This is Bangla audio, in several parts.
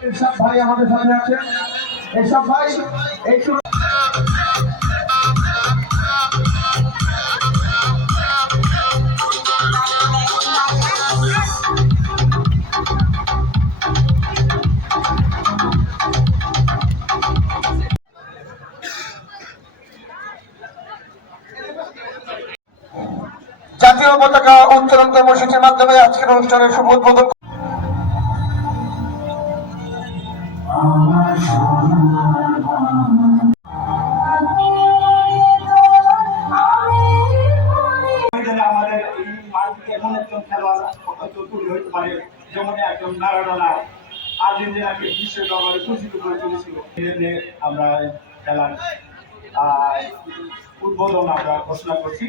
সব ভাই আমাদের সাথে আছে, এইসব ভাই একটু জাতীয় পতাকা উত্তোলন কর্মসূচির মাধ্যমে আজকের অনুষ্ঠানের শুভ উদ্বোধন। আমাদের এই মাঠে এমন একজন খেলোয়াড় হয়তো তৈরি হতে পারে, যেমন একজন ম্যারাডোনা আর্জেন্টিনাকে বিশ্ব দরবারে পরিচিত করে তুলেছিল। আমরা খেলার উদ্বোধন আমরা ঘোষণা করছি।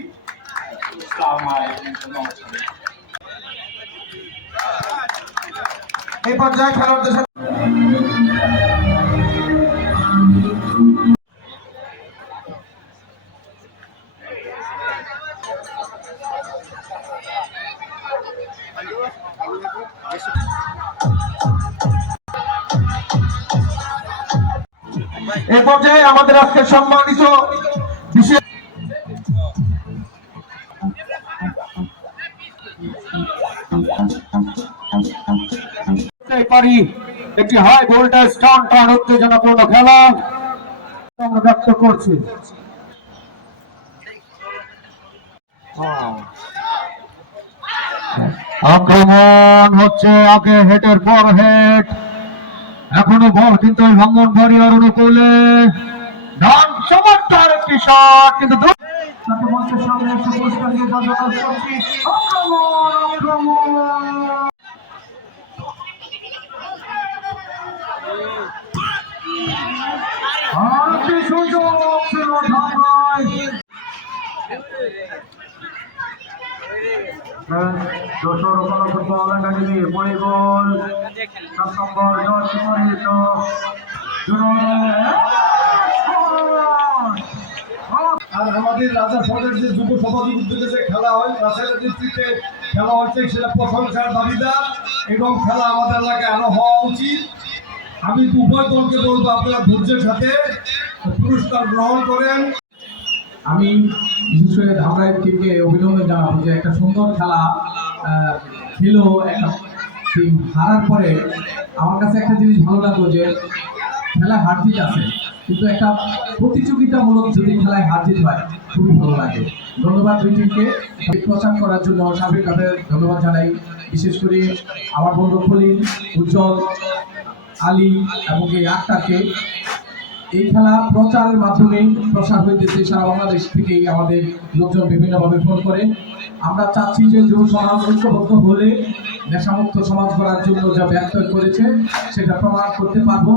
এই পর্যায়ে খেলোয়াড়দের সাথে এই পর্যায়ে আমাদের আজকে সম্মানিত বিশেষ পারি একটি হাই ভোল্টেজ টান উত্তেজনাপূর্ণ খেলা আমরা ব্যক্ত করছি। আক্রমণ হচ্ছে আগে হেডের পর হেড, এখনো বল কিন্তু ব্রাহ্মণবাড়িয়ার অনুকূলে ডান চমৎকার একটি শট, কিন্তু সামনে পুরস্কার নিয়ে আর আমাদের রাজা সরকার যে যুব সভাপতি উদ্যোগে যে খেলা হয় রাজশাহী ডিস্ট্রিক্টে খেলা হচ্ছে, সেটা প্রশংসার দাবিদার এবং খেলা আমাদের এলাকায় আরো হওয়া উচিত। আমি উভয় দলকে বলবো আপনারা ধৈর্যের সাথে পুরস্কার গ্রহণ করেন। আমি বিশেষ করে ধামরাই টিমকে অভিনন্দন জানাবো যে একটা সুন্দর খেলা খেলো। একটা টিম হারার পরে আমার কাছে একটা জিনিস ভালো লাগলো যে খেলায় হার জিত আছে, কিন্তু একটা প্রতিযোগিতামূলক যদি খেলায় হার জিত হয় খুবই ভালো লাগে। ধন্যবাদ দুই টিমকে প্রচার করার জন্য সার্বিকভাবে ধন্যবাদ জানাই। বিশেষ করে আমার বন্ধু খলিল, উজ্জ্বল, আলী এবং এই আক্তারকে। এই খেলা প্রচারের মাধ্যমে প্রসার হইতেছে সারা বাংলাদেশ থেকেই আমাদের লোকজন বিভিন্নভাবে ফোন করে। আমরা চাচ্ছি যে যুব সমাজ ঐক্যবদ্ধ হলে নেশামুক্ত সমাজ গড়ার জন্য যা ব্যর্থ করেছে সেটা প্রমাণ করতে পারবো।